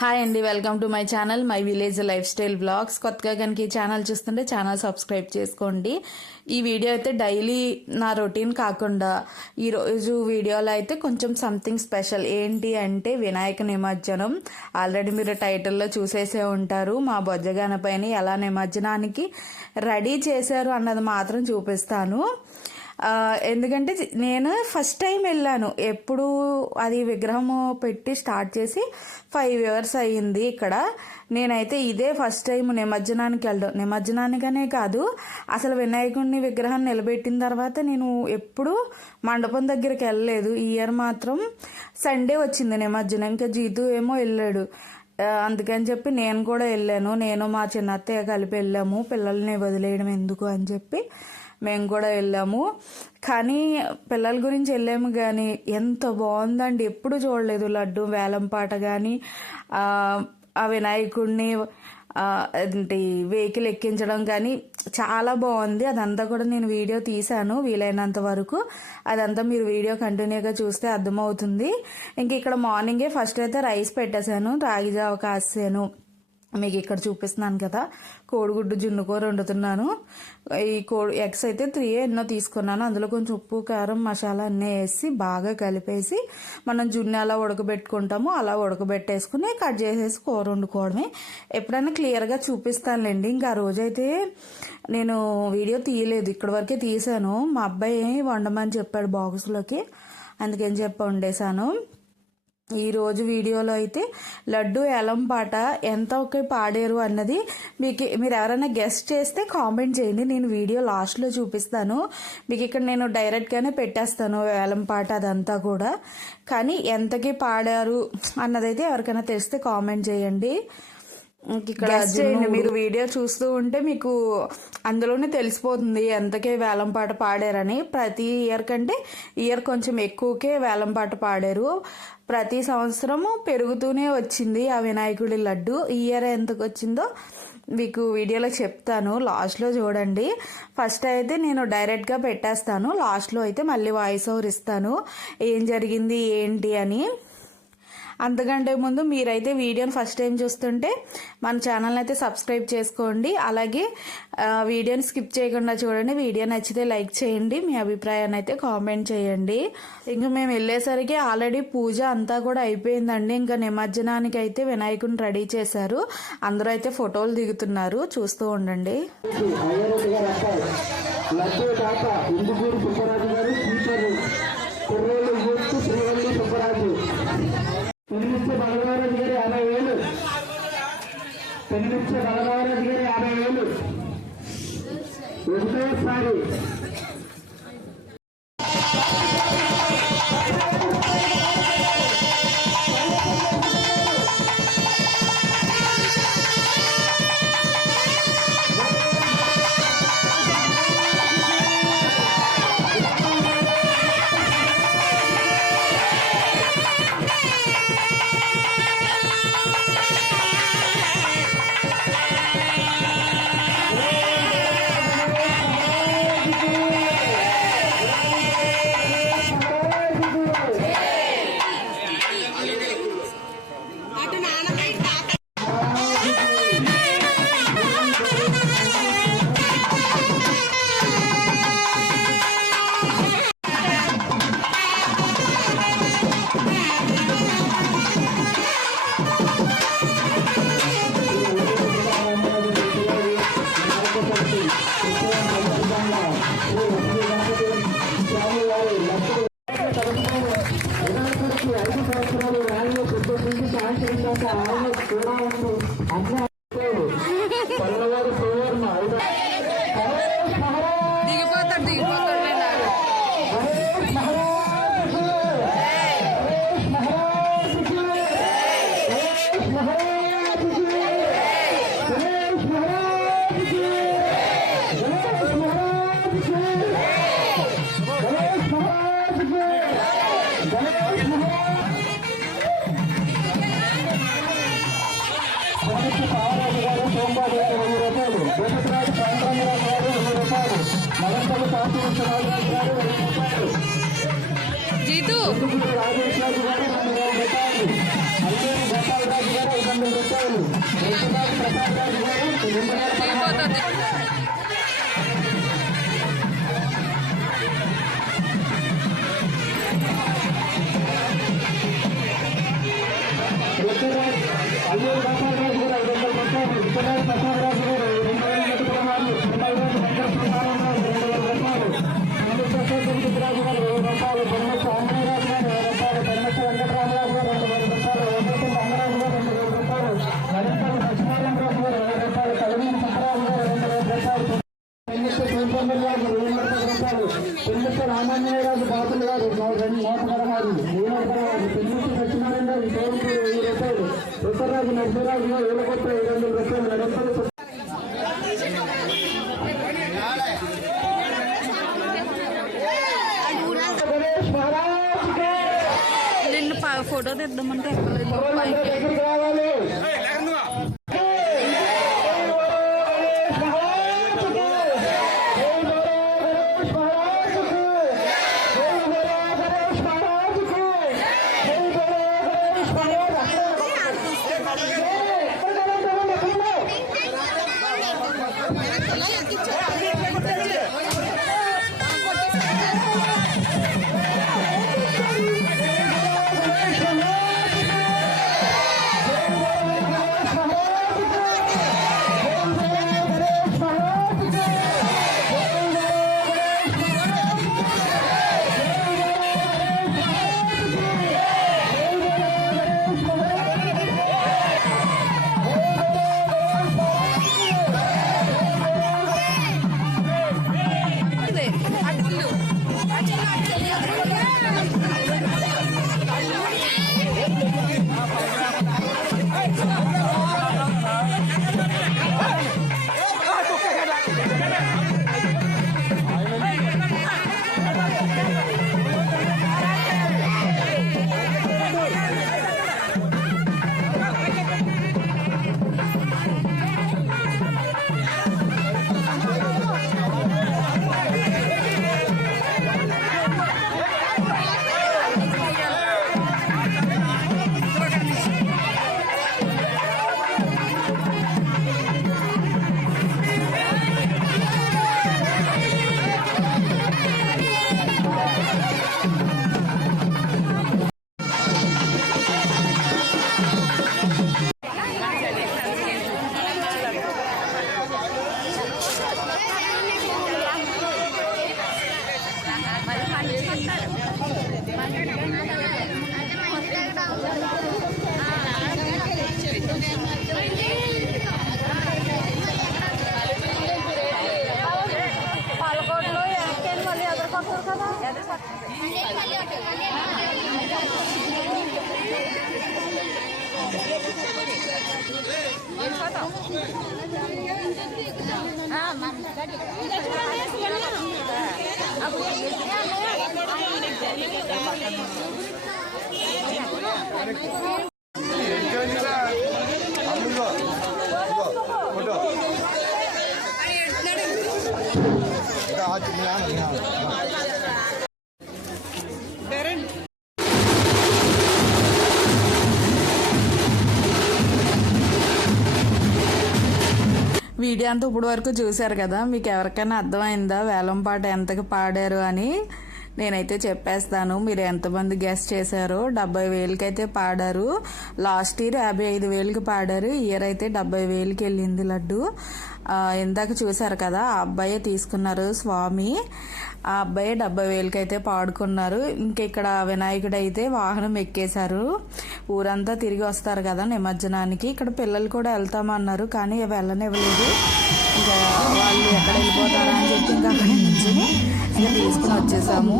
Hi అండి welcome to my channel my village lifestyle blogs కొత్తగా కనుక ఈ ఛానల్ చూస్తుంటే ఛానల్ సబ్స్క్రైబ్ చేసుకోండి. ఈ వీడియో అయితే డైలీ నా రొటీన్ కాకుండా ఈ రోజు వీడియోలో అయితే కొంచెం సంథింగ్ స్పెషల్ ఏంటి అంటే వినాయక నిమజ్జనం. ఆల్రెడీ మీరు టైటిల్లో చూసేసే ఉంటారు. మా బొజ్జగాన పైన ఎలా నిమజ్జనానికి రెడీ చేశారు అన్నది మాత్రం చూపిస్తాను. ఎందుకంటే నేను ఫస్ట్ టైం వెళ్ళాను. ఎప్పుడు అది విగ్రహం పెట్టి స్టార్ట్ చేసి ఫైవ్ ఇయర్స్ అయ్యింది ఇక్కడ. నేనైతే ఇదే ఫస్ట్ టైం నిమజ్జనానికి వెళ్ళడం. నిమజ్జనానికనే కాదు అసలు వినాయకుడిని విగ్రహం నిలబెట్టిన తర్వాత నేను ఎప్పుడు మండపం దగ్గరికి వెళ్ళలేదు. ఈ ఇయర్ మాత్రం సండే వచ్చింది నిమజ్జనం. ఇంకా జీతు ఏమో వెళ్ళాడు. అందుకని చెప్పి నేను కూడా వెళ్ళాను. నేను మా చిన్నత్తయ్య కలిపి వెళ్ళాము. పిల్లల్ని వదిలేయడం ఎందుకు అని చెప్పి మేము కూడా వెళ్ళాము. కానీ పిల్లల గురించి వెళ్ళాము కానీ ఎంత బాగుందండి. ఎప్పుడు చూడలేదు లడ్డు వేలంపాట కానీ ఆ వినాయకుడిని ఏంటి వెహికల్ ఎక్కించడం కానీ చాలా బాగుంది. అదంతా కూడా నేను వీడియో తీశాను వీలైనంత వరకు. అదంతా మీరు వీడియో కంటిన్యూగా చూస్తే అర్థమవుతుంది. ఇంక ఇక్కడ మార్నింగే ఫస్ట్ అయితే రైస్ పెట్టేశాను రాగి జావ కాసాను. మీకు ఇక్కడ చూపిస్తున్నాను కదా. కోడిగుడ్డు జున్ను కూర వండుతున్నాను ఈ కోడి ఎగ్స్ అయితే త్రీ ఎన్నో తీసుకున్నాను. అందులో కొంచెం ఉప్పు కారం మసాలా అన్నీ వేసి బాగా కలిపేసి మనం జున్ను ఎలా ఉడకబెట్టుకుంటామో. అలా ఉడకబెట్టేసుకుని కట్ చేసేసి కూర వండుకోవడమే. ఎప్పుడైనా క్లియర్గా చూపిస్తానులేండి. ఇంకా ఆ రోజైతే నేను వీడియో తీయలేదు. ఇక్కడి వరకే తీసాను. మా అబ్బాయి వండమని చెప్పాడు బాక్స్లోకి అందుకని చెప్పి వండేశాను. ఈరోజు వీడియోలో అయితే లడ్డు ఎలం పాట ఎంత ఒకే పాడారు అన్నది మీకు మీరు ఎవరైనా గెస్ట్ చేస్తే కామెంట్ చేయండి. నేను వీడియో లాస్ట్లో చూపిస్తాను. మీకు ఇక్కడ నేను డైరెక్ట్గానే పెట్టేస్తాను ఎలంపాట పాట అదంతా కూడా. కానీ ఎంతకి పాడారు అన్నదైతే ఎవరికైనా తెలిస్తే కామెంట్ చేయండి. ఇక్కడ మీరు వీడియో చూస్తూ ఉంటే మీకు అందులోనే తెలిసిపోతుంది ఎంతకే వేలం పాట పాడారని. ప్రతి ఇయర్ కంటే ఇయర్ కొంచెం ఎక్కువకే వేలం పాట పాడారు. ప్రతి సంవత్సరము పెరుగుతూనే వచ్చింది ఆ వినాయకుడి లడ్డు. ఈ ఇయర్ ఎంతకు వచ్చిందో మీకు వీడియోలో చెప్తాను. లాస్ట్లో చూడండి. ఫస్ట్ అయితే నేను డైరెక్ట్గా పెట్టేస్తాను. లాస్ట్లో అయితే మళ్ళీ వాయిస్ ఓవర్ ఇస్తాను. ఏం జరిగింది ఏంటి అని. అంతకంటే ముందు మీరైతే వీడియోని ఫస్ట్ టైం చూస్తుంటే మన ఛానల్ని అయితే సబ్స్క్రైబ్ చేసుకోండి. అలాగే వీడియోని స్కిప్ చేయకుండా చూడండి. వీడియో నచ్చితే లైక్ చేయండి. మీ అభిప్రాయాన్ని అయితే కామెంట్ చేయండి. ఇంకా మేము వెళ్ళేసరికి ఆల్రెడీ పూజ అంతా కూడా అయిపోయిందండి. ఇంకా నిమజ్జనానికి అయితే వినాయకుని రెడీ చేశారు. అందరూ అయితే ఫోటోలు దిగుతున్నారు. చూస్తూ ఉండండి. లక్ష్మీ తాత ఇందుకూరు పుష్పరాజు గారు పావరాజు గారు సోమవారి వెయ్యి రూపాయలు గోపతిరాజు పాండరంగరాజు గారు వెయ్యి రూపాయలు మగంపల్లి పార్టీ గారు వెయ్యి రూపాయలు జీతు. గారు రెండు వేల రూపాయలు గోపాలరాజు గారు ఐదు ప్రసాద్ రాజు గారు పెన్నిచ్చ రామాంజనేయరాజు బాబులు గారు రెండు నూట పదహారు నూట పదహారు పెన్నిచ్చ సత్యనారాయణ గారు వెయ్యి రూపాయలు ఉత్తరరాజు నరసింహరాజు గారు ఏలకొత్త ఐదు వందల రూపాయలు నిన్ను ఫోటో తెద్దామంటే ఎక్కలేదు వీడియో అంతా ఇప్పుడు వరకు చూశారు కదా మీకు ఎవరికైనా అర్థమైందా? వేలం పాట ఎంతకి పాడారు అని? నేనైతే చెప్పేస్తాను మీరు ఎంతమంది గెస్ట్ చేశారో డెబ్బై వేలకైతే పాడారు. లాస్ట్ ఇయర్ యాభై ఐదు వేలకి పాడారు ఇయర్ అయితే డెబ్బై వేలకి వెళ్ళింది లడ్డు. ఇందాక చూశారు కదా ఆ అబ్బాయే తీసుకున్నారు స్వామి. ఆ అబ్బాయి డెబ్బై వేలకి అయితే పాడుకున్నారు. ఇంక ఇక్కడ వినాయకుడు అయితే వాహనం ఎక్కేశారు. ఊరంతా తిరిగి వస్తారు కదా నిమజ్జనానికి. ఇక్కడ పిల్లలు కూడా వెళ్తామన్నారు కానీ వెళ్ళనివ్వలేదు. వాళ్ళు ఎక్కడ వెళ్ళిపోతారా అని చెప్పి ఇంకా అక్కడి నుంచి ఇంకా తీసుకుని వచ్చేసాము.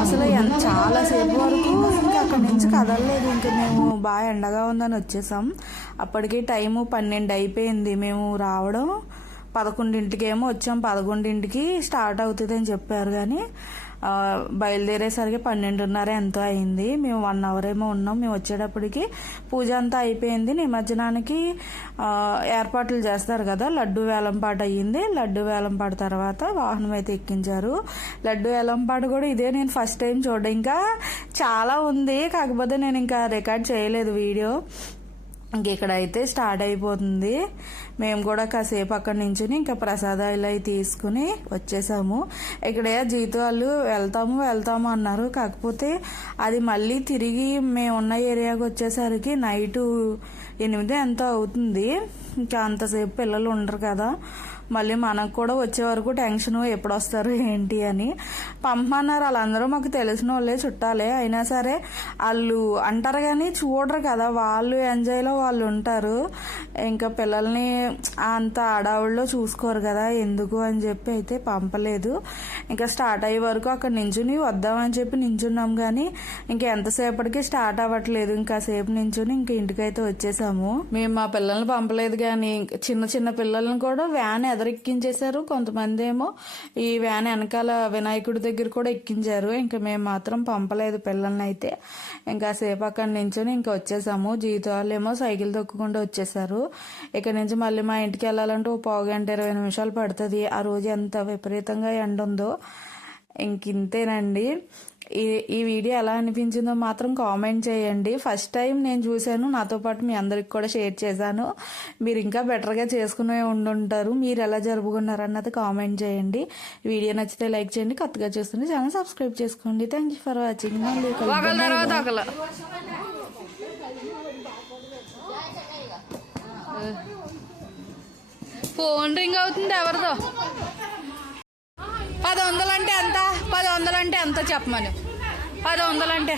అసలు ఎంత చాలాసేపు వరకు ఇంకా అక్కడి నుంచి కదలలేదు. ఇంకా మేము బాగా ఎండగా ఉందని వచ్చేసాం. అప్పటికి టైము పన్నెండు అయిపోయింది. మేము రావడం పదకొండింటికి ఏమో వచ్చాం. పదకొండింటికి స్టార్ట్ అవుతుంది అని చెప్పారు కానీ బయలుదేరేసరికి పన్నెండున్నర ఎంతో అయింది. మేము వన్ అవర్ ఏమో ఉన్నాం. మేము వచ్చేటప్పటికి పూజ అంతా అయిపోయింది. నిమజ్జనానికి ఏర్పాట్లు చేస్తారు కదా. లడ్డు వేలంపాట అయ్యింది. లడ్డు వేలంపాట తర్వాత వాహనం అయితే ఎక్కించారు. లడ్డు వేలంపాట కూడా ఇదే నేను ఫస్ట్ టైం చూడడం. ఇంకా చాలా ఉంది. కాకపోతే నేను ఇంకా రికార్డ్ చేయలేదు వీడియో. ఇంక ఇక్కడైతే స్టార్ట్ అయిపోతుంది. మేము కూడా కాసేపు అక్కడి నుంచి ఇంకా ప్రసాదాలు అవి తీసుకుని వచ్చేసాము. ఇక్కడ జీతు వాళ్ళు వెళ్తాము వెళ్తాము అన్నారు. కాకపోతే అది మళ్ళీ తిరిగి మేము ఉన్న ఏరియాకి వచ్చేసరికి నైటు ఎనిమిది ఎంతో అవుతుంది. ఇంకా అంతసేపు పిల్లలు ఉండరు కదా. మళ్ళీ మనకు కూడా వచ్చే వరకు టెన్షన్ ఎప్పుడు వస్తారు ఏంటి అని. పంపమన్నారు. వాళ్ళందరూ మాకు తెలిసిన వాళ్ళే చుట్టాలే. అయినా సరే వాళ్ళు అంటారు కానీ చూడరు కదా. వాళ్ళు ఎంజాయ్లో వాళ్ళు ఉంటారు. ఇంకా పిల్లల్ని అంత అడావుల్లో చూసుకోరు కదా ఎందుకు అని చెప్పి అయితే పంపలేదు. ఇంకా స్టార్ట్ అయ్యే వరకు అక్కడ నించుని వద్దామని చెప్పి నించున్నాం కానీ ఇంకా ఎంతసేపటికి స్టార్ట్ అవ్వట్లేదు. ఇంకా సేపు నించుని ఇంకా ఇంటికైతే వచ్చేసాము. మేము మా పిల్లల్ని పంపలేదు కానీ చిన్న చిన్న పిల్లల్ని కూడా వ్యాన్ ఎదరెక్కించేశారు. కొంతమంది ఏమో ఈ వ్యాన్ వెనకాల వినాయకుడి దగ్గర కూడా ఎక్కించారు. ఇంకా మేము మాత్రం పంపలేదు పిల్లల్ని అయితే. ఇంకా సేపు అక్కడ నించుని ఇంకా వచ్చేసాము. జీతాలు ఏమో సైకిల్ తొక్కుకుండా వచ్చేసారు. ఇక్కడ నుంచి మళ్ళీ మా ఇంటికి వెళ్ళాలంటే ఓ పావు గంట ఇరవై నిమిషాలు పడుతుంది. ఆ రోజు ఎంత విపరీతంగా ఎండ ఉందో ఇంక ఇంతేనండి. ఈ ఈ వీడియో ఎలా అనిపించిందో మాత్రం కామెంట్ చేయండి. ఫస్ట్ టైం నేను చూశాను. నాతో పాటు మీ అందరికి కూడా షేర్ చేశాను. మీరు ఇంకా బెటర్గా చేసుకునే ఉండుంటారు. మీరు ఎలా జరుపుకున్నారు అన్నది కామెంట్ చేయండి. వీడియో నచ్చితే లైక్ చేయండి. కొత్తగా చూస్తుంటే ఛానల్ సబ్స్క్రైబ్ చేసుకోండి. Thank you for watching. మళ్ళీ ఫోన్ రింగ్ అవుతుంది ఎవరిదో. పది వందలంటే ఎంత? పది వందలంటే ఎంత చెప్పమని? పది వందలంటే